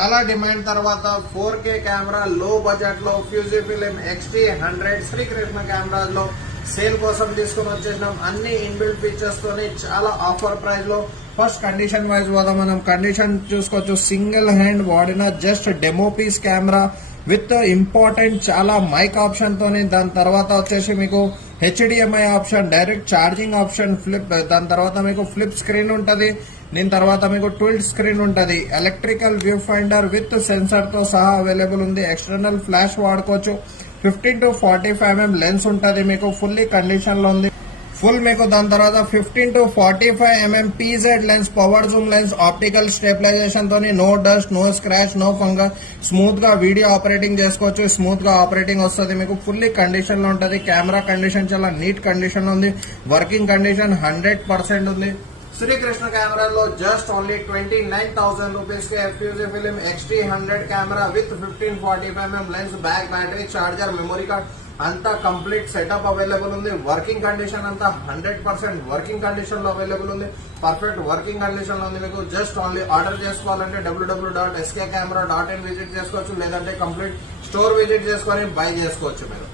చాలా డిమాండ్ తర్వాత 4K camera లో బడ్జెట్ లో ఫ్యూజిఫిలిం XT100 శ్రీకృష్ణ కెమెరాస్ లో సేల్ కోసం తీసుకుని వచ్చేసినాం. అన్ని ఇన్బిల్ట్ ఫీచర్స్ తోని చాలా ఆఫర్ ప్రైస్ లో. ఫస్ట్ కండిషన్ వైజ్ పోదాం. మనం కండిషన్ చూసుకోవచ్చు. సింగిల్ హ్యాండ్ వాడిన just demo piece camera with important చాలా మైక్ ఆప్షన్ తోని. దాని తర్వాత వచ్చేసి మీకు HDMI option, direct charging option, flip, దాని తర్వాత మీకు ఫ్లిప్ స్క్రీన్ ఉంటది. దీని తర్వాత మీకు ట్విల్ట్ స్క్రీన్ ఉంటది. Electrical viewfinder with sensor తో సహా అవైలబుల్ ఉంది. ఎక్స్టర్నల్ ఫ్లాష్ వాడుకోవచ్చు. 15 to 45 mm లెన్స్ ఉంటది. మీకు ఫుల్లీ కండిషన్ లో ఉంది. ఫుల్ మీకు దాని తర్వాత 15 to 45 mm PZ lens, power zoom lens, optical stabilization తోని no dust, no scratch, no fungus, smooth గా వీడియో ఆపరేటింగ్ చేసుకోవచ్చు. స్మూత్ గా ఆపరేటింగ్ వస్తుంది. మీకు ఫుల్లీ కండిషన్ లో ఉంటది. కెమెరా కండిషన్ చాలా నీట్ కండిషన్ లో ఉంది. వర్కింగ్ కండిషన్ 100% ఉంది. శ్రీకృష్ణ కెమెరాలో జస్ట్ ఓన్లీ 29,000 రూపీస్ కి ఫ్యూజిఫిలిం XT100 camera with 1545 mm lens, back battery, charger, memory card అంతా కంప్లీట్ సెటప్ అవైలబుల్ ఉంది. వర్కింగ్ కండిషన్ అంతా 100% వర్కింగ్ కండిషన్ లో అవైలబుల్ ఉంది. పర్ఫెక్ట్ వర్కింగ్ కండిషన్ లో ఉంది. మీకు జస్ట్ ఓన్లీ ఆర్డర్ చేసుకోవాలంటే www.skcamera.in విజిట్ చేసుకోవచ్చు. లేదంటే కంప్లీట్ స్టోర్ విజిట్ చేసుకొని బై చేసుకోవచ్చు మీరు.